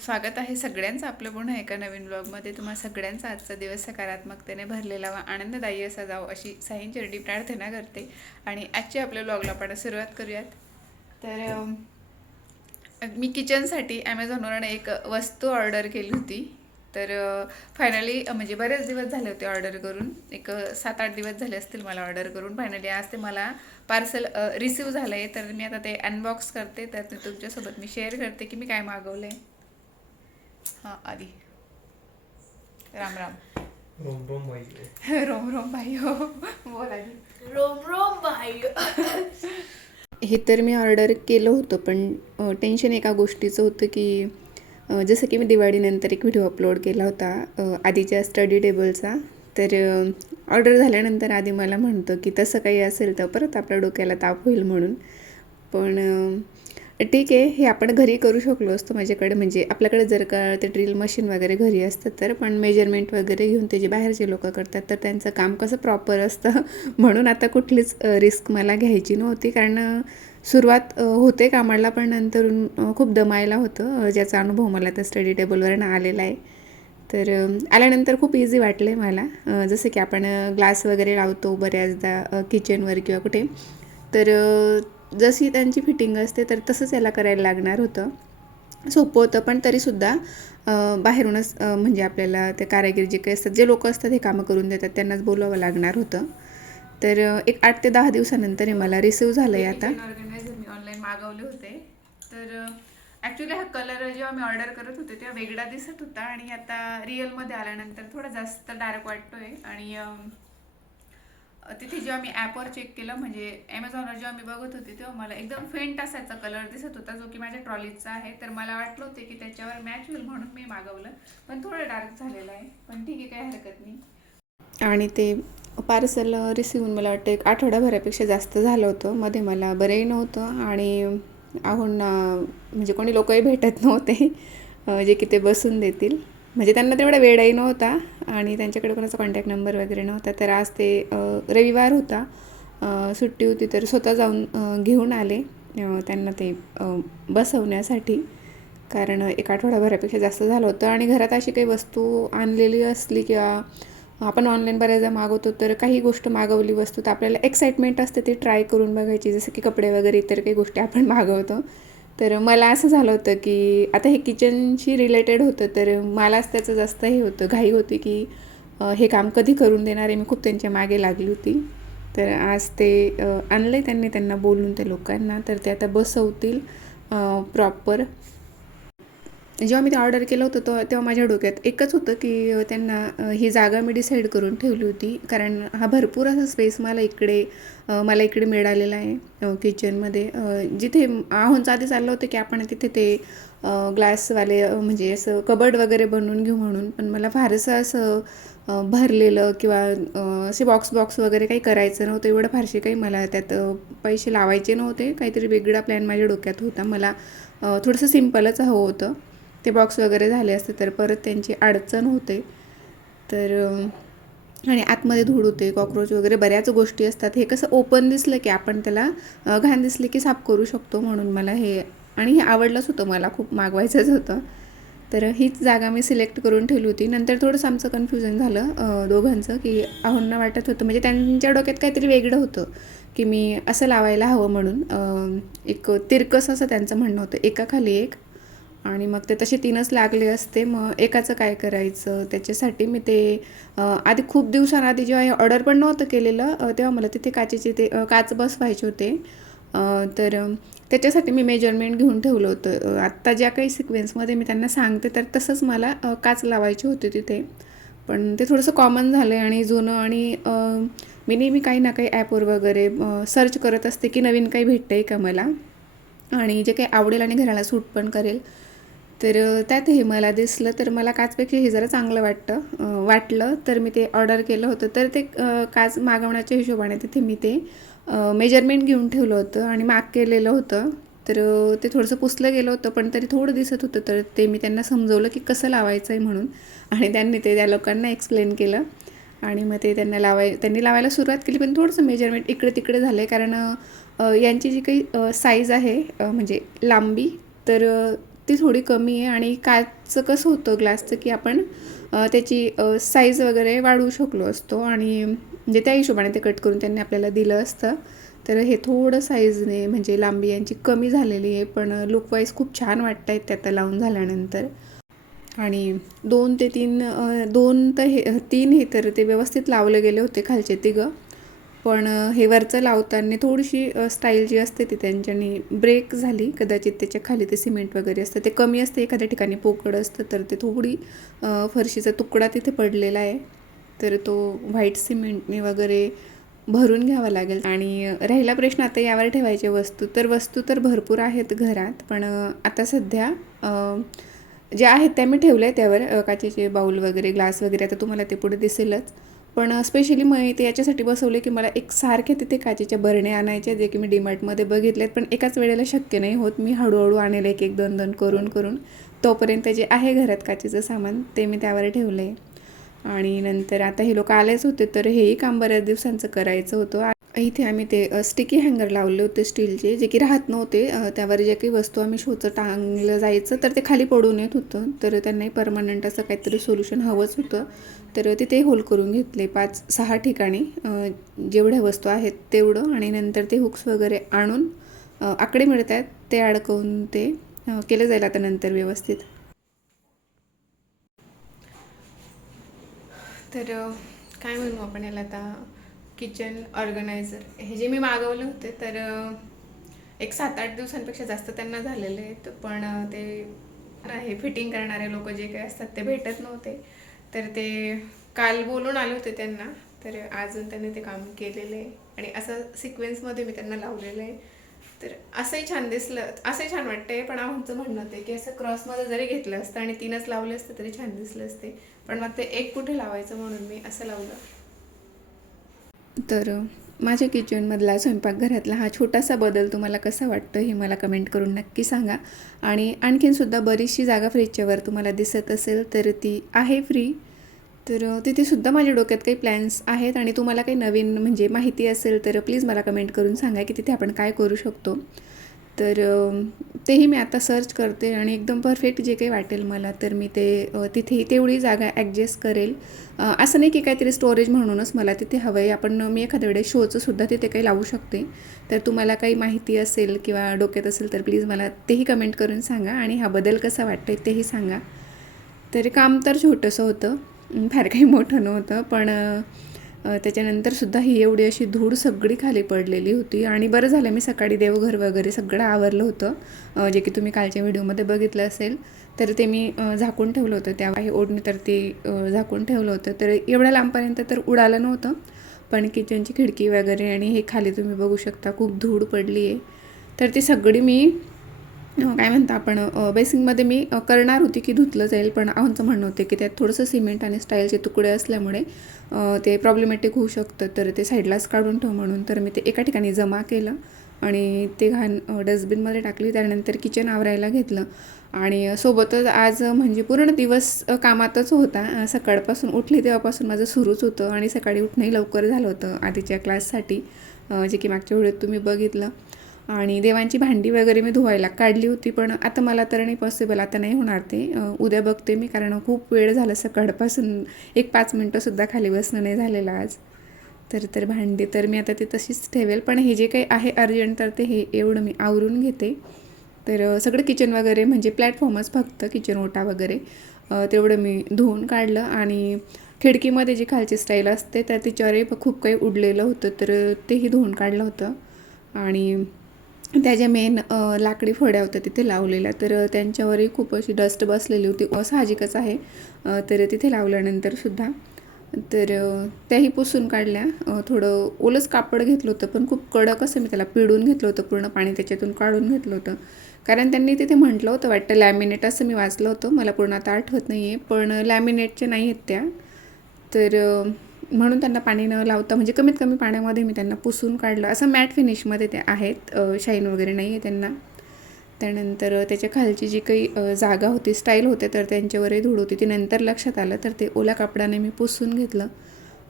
स्वागत आहे सगळ्यांचं आपलं पुन्हा एका नवीन ब्लॉगमध्ये. तुम्हा सगळ्यांचा आजचा दिवस सकारात्मकतेने भरलेला व आनंददायी असा जावं अशी साईंचरणी प्रार्थना करते. आणि आजची आपल्या ब्लॉगला आपण सुरुवात करूयात. तर मी किचनसाठी ॲमेझॉनवरून एक वस्तू ऑर्डर केली होती. तर फायनली म्हणजे बरेच दिवस झाले होते ऑर्डर करून, एक 7-8 दिवस झाले असतील मला ऑर्डर करून. फायनली आज ते मला पार्सल रिसीव झालं आहे. तर मी आता ते अनबॉक्स करते, तर ते तुमच्यासोबत मी शेअर करते की मी काय मागवलं आहे. हां आधी राम राम. रोम रोम भाई. रोम रोम भाई. हो बोला की. रोम रोम भाई. हे तर मी ऑर्डर केलं होतं, पण टेन्शन एका गोष्टीचं होतं की जसं की मी दिवाळीनंतर एक व्हिडिओ अपलोड केला होता आधीच्या स्टडी टेबलचा. तर ऑर्डर झाल्यानंतर आधी मला म्हणतो की तसं काही असेल तर परत आपल्या डोक्याला ताप होईल म्हणून. पण ठीक आहे, हे आपण घरी करू शकलो असतो माझ्याकडे. म्हणजे आपल्याकडे जर का ते ड्रिल मशीन वगैरे घरी असतं तर, पण मेजरमेंट वगैरे घेऊन ते जे बाहेरचे लोक करतात तर त्यांचं काम कसं प्रॉपर असतं म्हणून आता कुठलीच रिस्क मला घ्यायची नव्हती. कारण सुरुवात होते कामाला, पण नंतरून खूप दमायला होतं, ज्याचा अनुभव मला त्या स्टडी टेबलवरनं आलेला आहे. तर आल्यानंतर खूप इझी वाटलं आहे मला. जसं की आपण ग्लास वगैरे लावतो बऱ्याचदा किचनवर किंवा कुठे, तर जशी त्यांची फिटिंग असते तर तसंच याला करायला लागणार होतं. सोपं होतं, पण तरीसुद्धा बाहेरूनच म्हणजे आपल्याला ते कारागीर जे काही असतात, जे लोक असतात हे कामं करून देतात, त्यांनाच बोलावं लागणार होतं. तर एक 8 ते 10 दिवसानंतर हे मला रिसीव झालं आहे. आता ऑर्गनायझर मी ऑनलाईन मागवले होते. तर ॲक्च्युली हा कलर जेव्हा मी ऑर्डर करत होते तेव्हा वेगळा दिसत होता, आणि आता रिअलमध्ये आल्यानंतर थोडा जास्त डार्क वाटतो आहे. आणि तिथे जेव्हा मी ॲपवर चेक केलं, म्हणजे ॲमेझॉनवर जेव्हा मी बघत होते तेव्हा मला एकदम फेंट असायचा कलर दिसत होता, जो की माझ्या ट्रॉलीचा आहे. तर मला वाटलं होते की त्याच्यावर मॅच होईल म्हणून मी मागवलं, पण थोडं डार्क झालेलं आहे. पण ठीक आहे, काही हरकत नाही. आणि ते पार्सल रिसीव होऊन मला वाटतं एक आठवड्याभरापेक्षा जास्त झालं होतं. मध्ये मला बरंही नव्हतं, आणि आहोंना म्हणजे कोणी लोकही भेटत नव्हते जे की ते बसून देतील. म्हणजे त्यांना तेवढा वेळही नव्हता आणि त्यांच्याकडे कोणाचा कॉन्टॅक्ट नंबर वगैरे नव्हता. तर आज ते रविवार होता, सुट्टी होती, तर स्वतः जाऊन घेऊन आले त्यांना ते बसवण्यासाठी. कारण एक आठवडाभरापेक्षा जास्त झालं होतं, आणि घरात अशी काही वस्तू आणलेली असली किंवा आपण ऑनलाईन बऱ्याचदा मागवतो, तर काही गोष्ट मागवली वस्तू तर आपल्याला एक्साइटमेंट असते ती ट्राय करून बघायची, जसं की कपडे वगैरे इतर काही गोष्टी आपण मागवतो. तर मला असं झालं होतं की आता हे किचनशी रिलेटेड होतं, तर मलाच त्याचं जास्त हे होतं, घाई होती की हे काम कधी करून देणार आहे. मी खूप त्यांच्या मागे लागली होती. तर आज ते आणलं आहे त्यांना बोलून त्या लोकांना, तर ते आता बसवतील प्रॉपर. जेव्हा मी ते ऑर्डर केलं होतं तेव्हा माझ्या डोक्यात एकच होतं की त्यांना ही जागा मी डिसाईड करून ठेवली होती, कारण हा भरपूर असा स्पेस मला इकडे मिळालेला आहे किचनमध्ये. जिथे आहोंचं आधी चाललं होतं की आपण तिथे ते ग्लासवाले म्हणजे असं कबर्ड वगैरे बनवून घेऊ म्हणून, पण मला फारसं असं भरलेलं किंवा असे बॉक्स वगैरे काही करायचं नव्हतं. एवढं फारसे काही मला त्यात पैसे लावायचे नव्हते. काहीतरी वेगळा प्लॅन माझ्या डोक्यात होता. मला थोडंसं सिम्पलच हवं होतं. ते बॉक्स वगैरे झाले असते तर परत त्यांची अडचण होते. तर आणि आतमध्ये धूळ होते, कॉक्रोच वगैरे बऱ्याच गोष्टी असतात. हे कसं ओपन दिसलं की आपण त्याला घाण दिसले की साफ करू शकतो, म्हणून मला हे, आणि हे आवडलंच होतं, मला खूप मागवायचंच होतं. तर हीच जागा मी सिलेक्ट करून ठेवली होती. नंतर थोडंसं आमचं कन्फ्युजन झालं दोघांचं, की आहोंना वाटत होतं, म्हणजे त्यांच्या डोक्यात काहीतरी वेगळं होतं की मी असं लावायला हवं म्हणून. एक तिरकस असं त्यांचं म्हणणं होतं, एकाखाली एक, आणि मग ते तसे 3च लागले असते. मग एकाचं काय करायचं, त्याच्यासाठी मी ते आधी खूप दिवसांआधी जेव्हा हे ऑर्डर पण नव्हतं केलेलं तेव्हा मला तिथे काचेचे ते काच बसवायचे होते. तर त्याच्यासाठी मी मेजरमेंट घेऊन ठेवलं होतं. आत्ता ज्या काही सिक्वेन्समध्ये मी त्यांना सांगते तर तसंच मला काच लावायची होती तिथे. पण ते थोडंसं कॉमन झालं आहे आणि जुनं, आणि मी नेहमी काही ना काही ॲपवर वगैरे सर्च करत असते की नवीन काही भेटतं आहे का मला, आणि जे काही आवडेल आणि घराला सूट पण करेल. तर त्यात हे मला दिसलं, तर मला काचपेक्षा हे जरा चांगलं वाटलं, तर मी ते ऑर्डर केलं होतं. तर ते काच मागवण्याच्या हिशोबाने तिथे मी ते मेजरमेंट घेऊन ठेवलं होतं आणि मार्क केलेलं होतं. तर ते थोडंसं पुसलं गेलं होतं, पण तरी थोडं दिसत होतं. तर ते मी त्यांना समजवलं की कसं लावायचं आहे म्हणून, आणि त्यांनी ते त्या लोकांना एक्सप्लेन केलं, आणि मग ते त्यांनी लावायला सुरुवात केली. पण थोडंसं मेजरमेंट इकडे तिकडे झालं आहे, कारण यांची जी काही साईज आहे म्हणजे लांबी, तर ती थोडी कमी आहे. आणि काचचं कसं होतं ग्लासचं की आपण त्याची साईज वगैरे वाढवू शकलो असतो आणि म्हणजे त्या हिशोबाने ते कट करून त्यांनी आपल्याला दिलं असतं. तर हे थोडं साईजने म्हणजे लांबी यांची कमी झालेली आहे, पण लुकवाईज खूप छान वाटत आहेत ते आता लावून झाल्यानंतर. आणि 2 तर हे 3 हे तर ते व्यवस्थित लावले गेले होते खालचे तिघं. पण हे वरचं लावताना थोडीशी स्टाईल जी असते ती त्यांच्यानी ब्रेक झाली. कदाचित त्याच्या खाली ते सिमेंट वगैरे असतं ते कमी असते, एखाद्या ठिकाणी पोकळ असतं, तर ते थोडी फरशीचा तुकडा तिथे पडलेला आहे. तर तो व्हाईट सिमेंटने वगैरे भरून घ्यावा लागेल. आणि राहिला प्रश्न आता यावर ठेवायचे वस्तू, तर वस्तू तर भरपूर आहेत घरात, पण आता सध्या जे आहेत त्या मी ठेवले आहे त्यावर, काचेचे बाऊल वगैरे, ग्लास वगैरे. आता तुम्हाला ते पुढे दिसेलच. पण स्पेशली मी ते याच्यासाठी बसवले की मला एक सारख्या तिथे काचेच्या बरण्या आणायच्या, जे की मी डीमार्टमध्ये बघितलेत, पण एकाच वेळेला शक्य नाही होत. मी हळूहळू आणेल, एक एक दोन दोन करून. तोपर्यंत जे आहे घरात काचेचं सामान ते मी त्यावर ठेवलं आहे. आणि नंतर आता हे लोक आलेच होते, तर हेही काम बऱ्याच दिवसांचं करायचं होतं. इथे आम्ही ते स्टिकी हँगर लावले होते स्टीलचे, जे की राहत नव्हते. त्यावर जे काही वस्तू आम्ही शोचं टांगलं जायचं तर ते खाली पडून येत होतं. तर त्यांनाही परमनंट असं काहीतरी सोल्युशन हवंच होतं. तर तिथे होल करून घेतले 5-6 ठिकाणी, जेवढ्या वस्तू आहेत तेवढं. आणि नंतर ते हुक्स वगैरे आणून आकडे मिळत आहेत ते अडकवून ते केलं जाईल आता नंतर व्यवस्थित. तर काय म्हणू आपण याला आता, किचन ऑर्गनायझर हे जे मी मागवले होते, तर एक 7-8 दिवसांपेक्षा जास्त त्यांना झालेले आहेत. पण ते आहे फिटिंग करणारे लोक जे काही असतात ते भेटत नव्हते. तर ते काल बोलून आले होते त्यांना, तर अजून त्यांनी ते काम केलेलं आहे. आणि असं सिक्वेन्समध्ये मी त्यांना लावलेलं आहे. तर असंही छान दिसलं, असंही छान वाटतंय. पण आमचं म्हणणं होतं की असं क्रॉसमध्ये जरी घेतलं असतं आणि 3च लावले असते तरी छान दिसले असते. पण मग ते एक कुठे लावायचं म्हणून मी असं लावलं. तर माझ्या किचनमधला स्वयंपाकघरातला हा छोटासा बदल तुम्हाला कसा वाटतं हे मला कमेंट करून नक्की सांगा. आणि आणखीनसुद्धा बरीचशी जागा फ्रीजच्यावर तुम्हाला दिसत असेल तर ती आहे फ्री. तर तिथेसुद्धा माझ्या डोक्यात काही प्लॅन्स आहेत. आणि तुम्हाला काही नवीन म्हणजे माहिती असेल तर प्लीज मला कमेंट करून सांगा की तिथे आपण काय करू शकतो. तर तेही मी आता सर्च करते आणि एकदम परफेक्ट जे काही वाटेल मला तर मी ते तिथे तेवढी जागा ॲडजस्ट करेल. असं नाही की काहीतरी स्टोरेज म्हणूनच मला तिथे हवं आहे. मी एखाद्या वेळेस शोचंसुद्धा तिथे काही लावू शकते. तर तुम्हाला काही माहिती असेल किंवा डोक्यात असेल तर प्लीज मला तेही कमेंट करून सांगा. आणि हा बदल कसा वाटतो आहे तेही सांगा. तरी काम तर छोटंसं होतं, फार काही मोठं नव्हतं. पण त्याच्यानंतरसुद्धा ही एवढी अशी धूळ सगळी खाली पडलेली होती. आणि बरं झालं मी सकाळी देवघर वगैरे सगळं आवरलं होतं, जे की तुम्ही कालच्या व्हिडिओमध्ये बघितलं असेल. तर ते मी झाकून ठेवलं होतं, त्या आहे ओढणी, तर ते झाकून ठेवलं होतं. तर एवढ्या लांबपर्यंत तर उडालं नव्हतं. पण किचनची खिडकी वगैरे आणि हे खाली तुम्ही बघू शकता खूप धूळ पडली आहे. तर ती सगळी मी काय म्हणता आपण बेसिंगमध्ये मी करणार होती की धुतलं जाईल. पण आमचं म्हणणं होते की त्यात थोडंसं सिमेंट आणि स्टाईलचे तुकडे असल्यामुळे ते प्रॉब्लेमॅटिक होऊ शकतं, तर ते साईडलाच काढून ठेव म्हणून. तर मी ते एका ठिकाणी जमा केलं आणि ते घाण डस्टबिनमध्ये टाकली. त्यानंतर किचन आवरायला घेतलं. आणि सोबतच आज म्हणजे पूर्ण दिवस कामातच होता. सकाळपासून उठली तेव्हापासून माझं सुरूच होतं. आणि सकाळी उठणंही लवकर झालं होतं आधीच्या क्लाससाठी, जे की मागच्या व्हिडिओत तुम्ही बघितलं. आणि देवांची भांडी वगैरे मी धुवायला काढली होती, पण आता मला तर नाही पॉसिबल, आता नाही होणार ते. उद्या बघते मी, कारण खूप वेळ झाला सकाळपासून, 5 मिनटंसुद्धा खाली बसणं नाही झालेलं आज. तर भांडी तर मी आता ते तशीच ठेवेल. पण हे जे काही आहे अर्जंट तर ते हे एवढं मी आवरून घेते. तर सगळं किचन वगैरे म्हणजे प्लॅटफॉर्मच फक्त किचन ओटा वगैरे तेवढं मी धुवून काढलं. आणि खिडकीमध्ये जी खालची स्टाईल असते तर तिच्यावरही खूप काही उडलेलं होतं, तर तेही धुवून काढलं होतं. आणि त्या ज्या मेन लाकडी फळ्या होत्या तिथे लावलेल्या, तर त्यांच्यावरही खूप अशी डस्ट बसलेली होती, साहजिकच आहे. तर तिथे लावल्यानंतरसुद्धा तर त्याही पुसून काढल्या. थोडं ओलंच कापड घेतलं होतं, पण खूप कडक असं मी त्याला पिळून घेतलं होतं, पूर्ण पाणी त्याच्यातून काढून घेतलं होतं. कारण त्यांनी तिथे म्हटलं होतं वाटतं लॅमिनेट, असं मी वाचलं होतं, मला पूर्ण आता आठवत नाही आहे. पण लॅमिनेटच्या नाही आहेत त्या. तर म्हणून त्यांना पाणी न लावता म्हणजे कमीत कमी पाण्यामध्ये मी त्यांना पुसून काढलं. असं मॅट फिनिशमध्ये ते आहेत, शाईन वगैरे नाही आहे त्यांना. त्यानंतर त्याच्या खालची जी काही जागा होती, स्टाईल होते, तर त्यांच्यावरही धूळ होती. ती नंतर लक्षात आलं, तर ते ओल्या कापडाने मी पुसून घेतलं.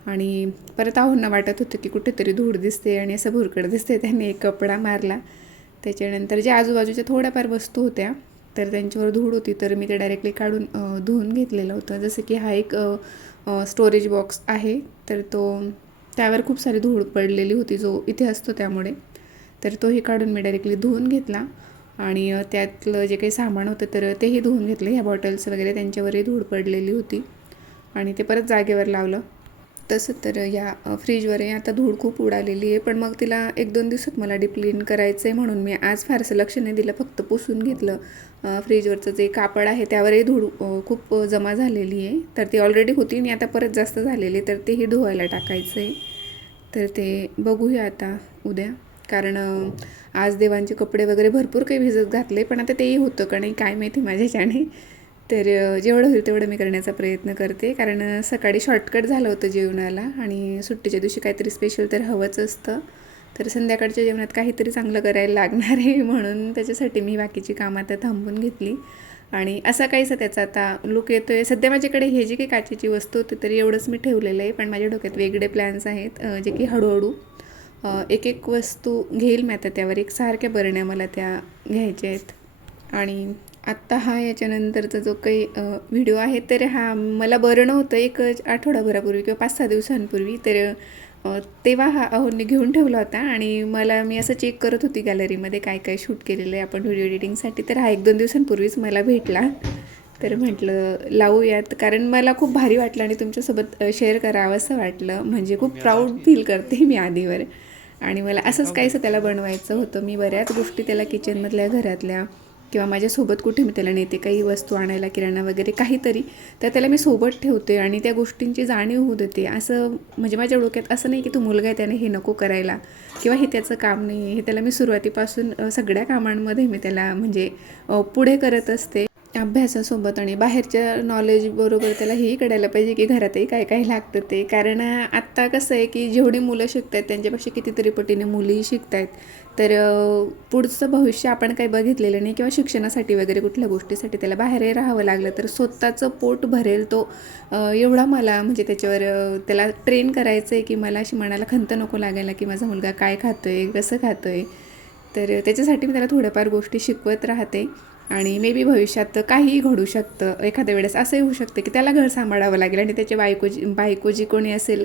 आणि परत आव्हांना वाटत होतं की कुठेतरी धूळ दिसते आणि असं भुरकट दिसते, त्यांनी एक कपडा मारला. त्याच्यानंतर ज्या आजूबाजूच्या थोड्याफार वस्तू होत्या तर त्यांच्यावर धूळ होती, तर मी ते डायरेक्टली काढून धुवून घेतलेलं होतं. जसं की हा एक स्टोरेज बॉक्स आहे, तर त्यावर खूप सारी धूळ पडलेली होती जो इथे असतो त्यामुळे. तर तोही काढून मी डायरेक्टली धुवून घेतला आणि त्यातलं जे काही सामान होतं तर तेही धुवून घेतलं. ह्या बॉटल्स वगैरे त्यांच्यावरही धूळ पडलेली होती आणि ते परत जागेवर लावलं. तसं तर या फ्रीजवरही आता धूळ खूप उडालेली आहे, पण मग तिला 1-2 दिवसात मला डीप क्लीन करायचं आहे म्हणून मी आज फारसं लक्ष नाही दिलं, फक्त पुसून घेतलं. फ्रीजवरचं जे कापड आहे त्यावरही धूळ खूप जमा झालेली आहे, तर ती ऑलरेडी होती आणि आता परत जास्त झालेली, तर तेही धुवायला टाकायचं आहे. तर ते बघूया आता उद्या, कारण आज देवांचे कपडे वगैरे भरपूर काही भिजत घातले, पण आता तेही होतं का नाही काय माहिती माझ्याच्याने. तर जेवढं होईल तेवढं मी करण्याचा प्रयत्न करते, कारण सकाळी शॉर्टकट झालं होतं जेवणाला आणि सुट्टीच्या दिवशी काहीतरी स्पेशल तर हवंच असतं. तर संध्याकाळच्या जेवणात काहीतरी चांगलं करायला लागणार आहे, म्हणून त्याच्यासाठी मी बाकीची कामं आता थांबवून घेतली आणि असा काहीसा त्याचा आता लुक येतो आहे. सध्या माझ्याकडे हे जी काही काचेची वस्तू होती तरी एवढंच मी ठेवलेलं आहे, पण माझ्या डोक्यात वेगळे प्लॅन्स आहेत जे की हळूहळू एक एक वस्तू घेईल मी आता. त्यावर एकसारख्या बरण्या मला त्या घ्यायच्या आहेत. आणि आत्ता हा याच्यानंतरचा जो काही व्हिडिओ आहे तर हा मला बरं नव्हतं एक आठवडाभरापूर्वी किंवा 5-6 दिवसांपूर्वी, तर तेव्हा हा अहोंनी घेऊन ठेवला होता आणि मी असं चेक करत होती गॅलरीमध्ये काय काय शूट केलेलं आहे आपण व्हिडिओ एडिटिंगसाठी. तर हा 1-2 दिवसांपूर्वीच मला भेटला, तर म्हटलं लावूयात, कारण मला खूप भारी वाटलं आणि तुमच्यासोबत शेअर करावं असं वाटलं. म्हणजे खूप प्राऊड फील करते मी आधीवर, आणि मला असंच काहीसं त्याला बनवायचं होतं. मी बऱ्याच गोष्टी त्याला किचनमधल्या घरातल्या किंवा माझ्यासोबत कुठे मी त्याला नेते काही वस्तू आणायला, किराणा वगैरे काहीतरी, तर त्याला मी सोबत ठेवते आणि त्या गोष्टींची जाणीव होऊ देते. असं म्हणजे माझ्या डोक्यात असं नाही की तो मुलगा आहे त्याने हे नको करायला किंवा हे त्याचं काम नाही आहे. हे त्याला मी सुरुवातीपासून सगळ्या कामांमध्ये मी त्याला म्हणजे पुढे करत असते. अभ्यासासोबत आणि बाहेरच्या नॉलेजबरोबर त्याला हेही कळायला पाहिजे की घरातही काय काय लागतं ते. कारण आत्ता कसं आहे की जेवढी मुलं शिकत आहेत त्यांच्यापेक्षा कितीतरी पटीने मुलीही शिकत आहेत. तर पुढचं भविष्य आपण काही बघितलेलं नाही, किंवा शिक्षणासाठी वगैरे कुठल्या गोष्टीसाठी त्याला बाहेरही राहावं लागलं तर स्वतःचं पोट भरेल तो, एवढा मला म्हणजे त्याच्यावर त्याला ट्रेन करायचं आहे की मला अशी मनाला खंत नको लागायला की माझा मुलगा काय खातो आहे, कसं खातो आहे. तर त्याच्यासाठी मी त्याला थोड्याफार गोष्टी शिकवत राहते. आणि मे बी भविष्यात काहीही घडू शकतं. एखाद्या वेळेस असंही होऊ शकतं की त्याला घर सांभाळावं लागेल आणि त्याची बायको जी कोणी असेल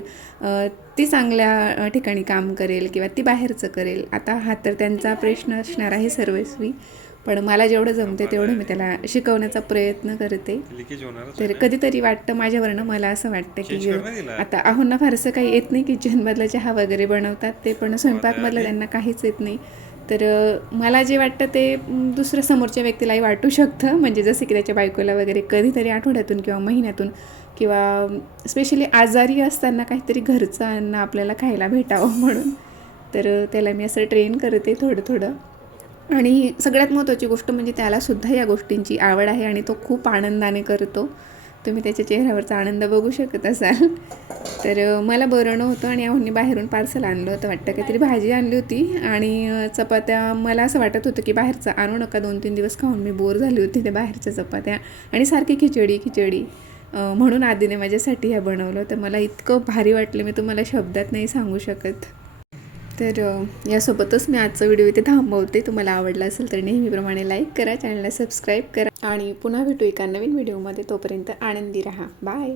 ती चांगल्या ठिकाणी काम करेल किंवा ती बाहेरचं करेल. आता हा तर त्यांचा प्रश्न असणार आहे सर्वस्वी, पण मला जेवढं जमते तेवढं मी त्याला शिकवण्याचा प्रयत्न करते. तर कधीतरी वाटतं माझ्यावरनं, मला असं वाटतं की आता आहोंना फारसं काही येत नाही, किचनमधलं चहा वगैरे बनवतात ते, पण स्वयंपाकमधलं त्यांना काहीच येत नाही. तर मला जे वाटतं ते दुसऱ्या समोरच्या व्यक्तीलाही वाटू शकतं, म्हणजे जसं की त्याच्या बायकोला वगैरे कधीतरी आठवड्यातून किंवा महिन्यातून किंवा स्पेशली आजारी असताना काहीतरी घरचं अन्न आपल्याला खायला भेटावं म्हणून. तर त्याला मी असं ट्रेन करते थोडं थोडं. आणि सगळ्यात महत्त्वाची गोष्ट म्हणजे त्यालासुद्धा या गोष्टींची आवड आहे आणि तो खूप आनंदाने करतो. तुम्ही त्याच्या चेहऱ्यावरचा आनंद बघू शकत असाल. तर मला बरं नव्हतं आणि आहोंनी बाहेरून पार्सल आणलं होतं वाटतं, काहीतरी भाजी आणली होती आणि चपात्या. मला असं वाटत होतं की बाहेरचं आणू नका, 2-3 दिवस खाऊन मी बोर झाली होती त्या बाहेरच्या चपात्या आणि सारखी खिचडी. म्हणून आधीने माझ्यासाठी ह्या बनवलं. तर मला इतकं भारी वाटलं, मी तुम्हाला शब्दात नाही सांगू शकत. तर यासोबतच मी आजचा व्हिडिओ इथे थांबवते. तुम्हाला आवडला असेल तर नेहमीप्रमाणे लाईक करा, चॅनलला सबस्क्राईब करा आणि पुन्हा भेटू एका नवीन व्हिडिओमध्ये. तोपर्यंत आनंदी राहा. बाय.